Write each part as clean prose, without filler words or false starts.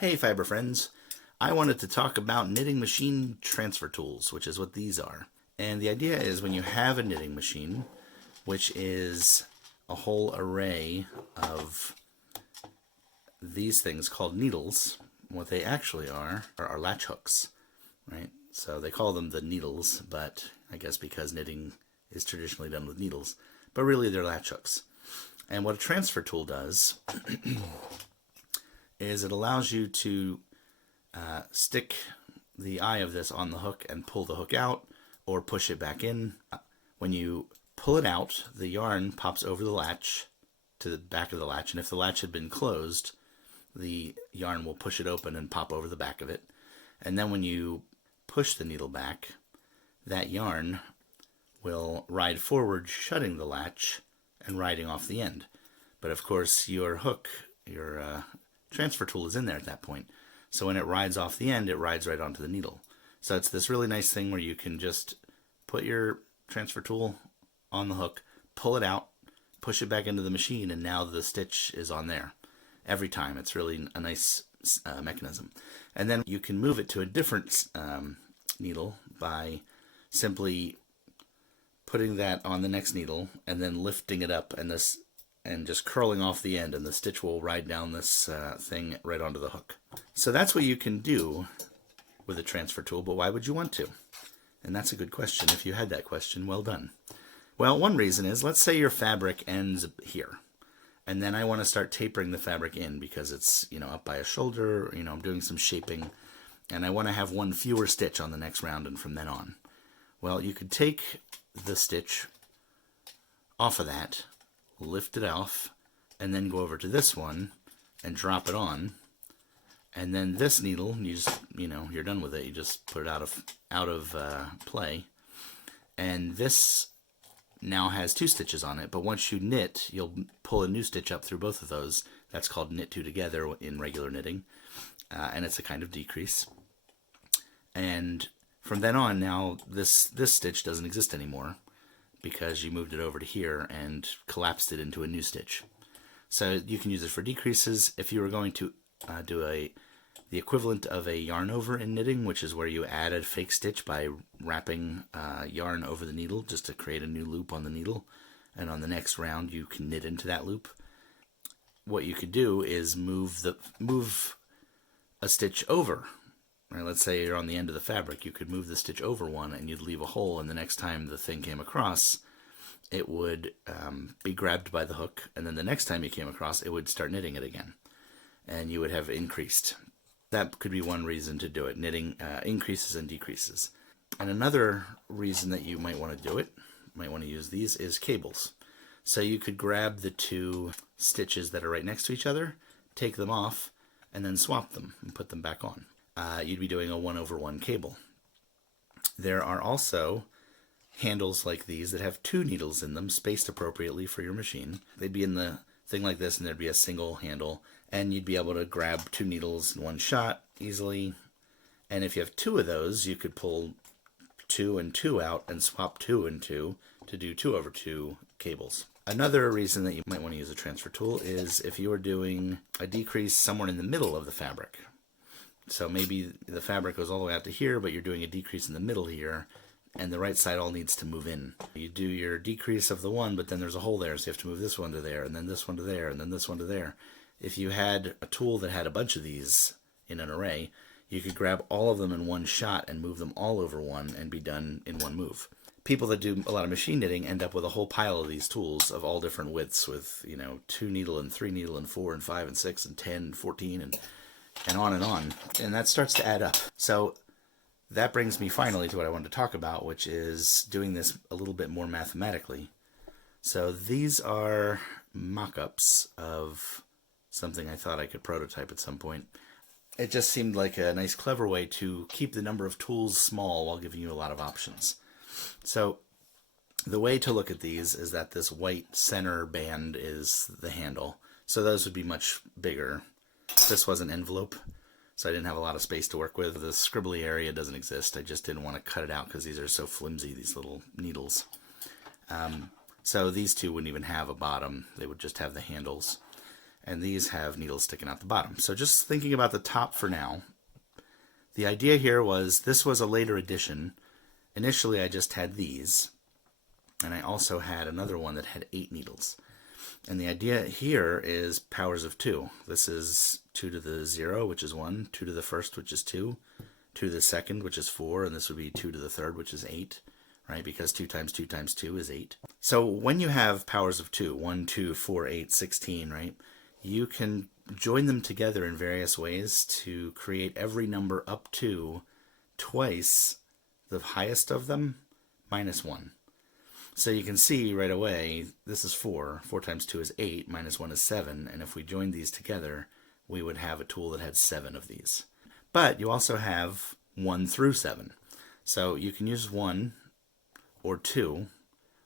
Hey fiber friends, I wanted to talk about knitting machine transfer tools, which is what these are. And the idea is when you have a knitting machine, which is a whole array of these things called needles, what they actually are latch hooks, right? So they call them the needles, but I guess because knitting is traditionally done with needles, but really they're latch hooks. And what a transfer tool does is it allows you to stick the eye of this on the hook and pull the hook out or push it back in. When you pull it out, the yarn pops over the latch to the back of the latch, and if the latch had been closed, the yarn will push it open and pop over the back of it. And then when you push the needle back, that yarn will ride forward, shutting the latch and riding off the end. But of course, your hook, your transfer tool is in there at that point. So when it rides off the end, it rides right onto the needle. So it's this really nice thing where you can just put your transfer tool on the hook, pull it out, push it back into the machine, and now the stitch is on there every time. It's really a nice mechanism. And then you can move it to a different needle by simply putting that on the next needle and then lifting it up and just curling off the end, and the stitch will ride down this thing right onto the hook. So that's what you can do with a transfer tool, but why would you want to? And that's a good question. If you had that question, well done. Well, one reason is, let's say your fabric ends here, and then I want to start tapering the fabric in because it's, up by a shoulder, I'm doing some shaping, and I want to have one fewer stitch on the next round and from then on. Well, you could take the stitch off of that, lift it off, and then go over to this one and drop it on. And then this needle, you just, you're done with it. You just put it out of play. And this now has two stitches on it, but once you knit, you'll pull a new stitch up through both of those. That's called knit two together in regular knitting, and it's a kind of decrease. And from then on, now this stitch doesn't exist anymore because you moved it over to here and collapsed it into a new stitch. So you can use it for decreases. If you were going to do the equivalent of a yarn over in knitting, which is where you add a fake stitch by wrapping yarn over the needle just to create a new loop on the needle, and on the next round you can knit into that loop. What you could do is move a stitch over. Right, let's say you're on the end of the fabric, you could move the stitch over one and you'd leave a hole, and the next time the thing came across, it would be grabbed by the hook, and then the next time you came across, it would start knitting it again, and you would have increased. That could be one reason to do it, knitting increases and decreases. And another reason that you might want to do it, might want to use these, is cables. So you could grab the two stitches that are right next to each other, take them off, and then swap them and put them back on. You'd be doing a 1/1 cable. There are also handles like these that have two needles in them, spaced appropriately for your machine. They'd be in the thing like this, and there'd be a single handle, and you'd be able to grab two needles in one shot easily. And if you have two of those, you could pull 2 and 2 out and swap 2 and 2 to do 2/2 cables. Another reason that you might want to use a transfer tool is if you are doing a decrease somewhere in the middle of the fabric. So maybe the fabric goes all the way out to here, but you're doing a decrease in the middle here, and the right side all needs to move in. You do your decrease of the one, but then there's a hole there, so you have to move this one to there, and then this one to there, and then this one to there. If you had a tool that had a bunch of these in an array, you could grab all of them in one shot and move them all over one and be done in one move. People that do a lot of machine knitting end up with a whole pile of these tools of all different widths with, 2 needle and 3 needle and 4 and 5 and 6 and 10 and 14 and on and on. And that starts to add up. So that brings me finally to what I wanted to talk about, which is doing this a little bit more mathematically. So these are mock-ups of something I thought I could prototype at some point. It just seemed like a nice, clever way to keep the number of tools small while giving you a lot of options. So the way to look at these is that this white center band is the handle. So those would be much bigger. This was an envelope, so I didn't have a lot of space to work with. The scribbly area doesn't exist. I just didn't want to cut it out because these are so flimsy, these little needles. So these two wouldn't even have a bottom. They would just have the handles. and these have needles sticking out the bottom. So just thinking about the top for now, the idea here was this was a later addition. Initially I just had these, and I also had another one that had 8 needles. And the idea here is powers of 2. This is 2 to the 0, which is 1, 2 to the first, which is 2, 2 to the second, which is 4, and this would be 2 to the third, which is 8, right? Because 2 times 2 times 2 is 8. So when you have powers of 2, 1, 2, 4, 8, 16, right? You can join them together in various ways to create every number up to twice the highest of them minus 1. So you can see right away, this is 4. 4 times 2 is 8, minus 1 is 7, and if we joined these together, we would have a tool that had 7 of these. But you also have 1 through 7. So you can use 1 or 2,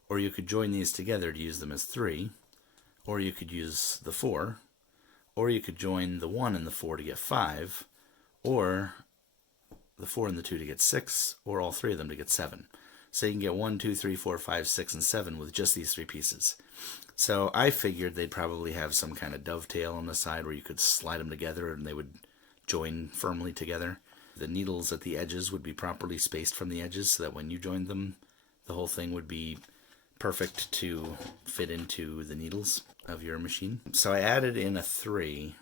or you could join these together to use them as 3, or you could use the 4, or you could join the 1 and the 4 to get 5, or the 4 and the 2 to get 6, or all 3 of them to get 7. So you can get 1, 2, 3, 4, 5, 6, and 7 with just these 3 pieces. So I figured they'd probably have some kind of dovetail on the side where you could slide them together and they would join firmly together. The needles at the edges would be properly spaced from the edges so that when you joined them, the whole thing would be perfect to fit into the needles of your machine. So I added in a 3,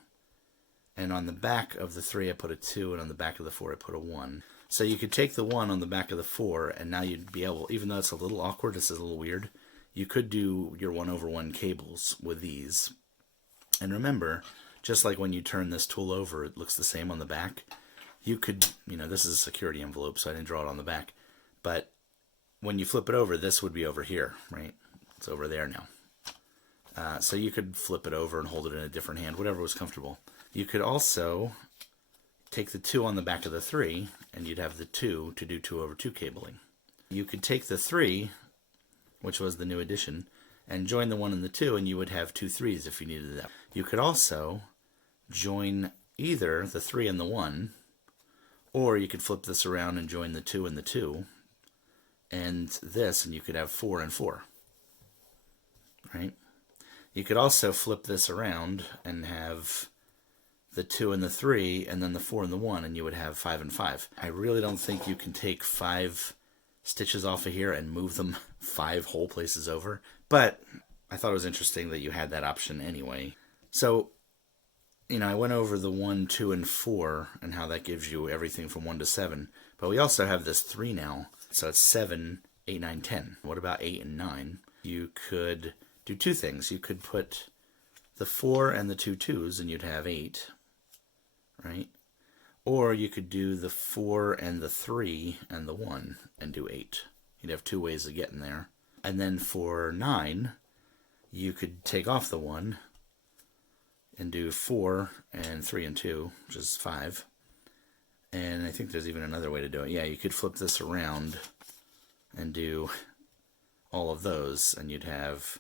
and on the back of the 3 I put a 2, and on the back of the 4 I put a 1. So you could take the 1 on the back of the 4, and now you'd be able, even though it's a little awkward, this is a little weird, you could do your 1/1 cables with these. And remember, just like when you turn this tool over, it looks the same on the back. You could, this is a security envelope, so I didn't draw it on the back. But when you flip it over, this would be over here, right? It's over there now. So you could flip it over and hold it in a different hand, whatever was comfortable. You could also take the 2 on the back of the 3, and you'd have the 2 to do 2/2 cabling. You could take the 3, which was the new addition, and join the 1 and the 2, and you would have 2 3s if you needed that. You could also join either the 3 and the 1, or you could flip this around and join the 2 and the 2, and this, and you could have 4 and 4, right? You could also flip this around and have the 2 and the 3, and then the 4 and the 1, and you would have 5 and 5. I really don't think you can take 5 stitches off of here and move them 5 whole places over, but I thought it was interesting that you had that option anyway. So, I went over the 1, 2, and 4, and how that gives you everything from 1 to 7, but we also have this 3 now, so it's 7, 8, 9, 10. What about 8 and 9? You could do 2 things. You could put the 4 and the 2 2s, and you'd have 8, right? Or you could do the 4 and the 3 and the 1 and do 8. You'd have 2 ways of getting there. And then for 9, you could take off the 1 and do 4 and 3 and 2, which is 5. And I think there's even another way to do it. Yeah, you could flip this around and do all of those, and you'd have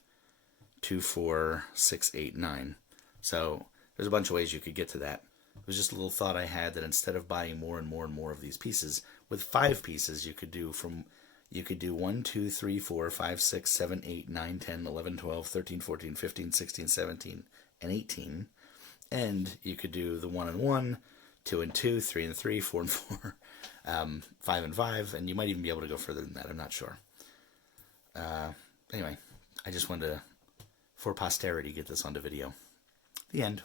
2, 4, 6, 8, 9. So there's a bunch of ways you could get to that. It was just a little thought I had that instead of buying more and more and more of these pieces, with 5 pieces you could do 1, 2, 3, 4, 5, 6, 7, 8, 9, 10, 11, 12, 13, 14, 15, 16, 17, and 18. And you could do the 1 and 1, 2 and 2, 3 and 3, 4 and 4, 5 and 5, and you might even be able to go further than that. I'm not sure. Anyway, I just wanted to, for posterity, get this onto video. The end.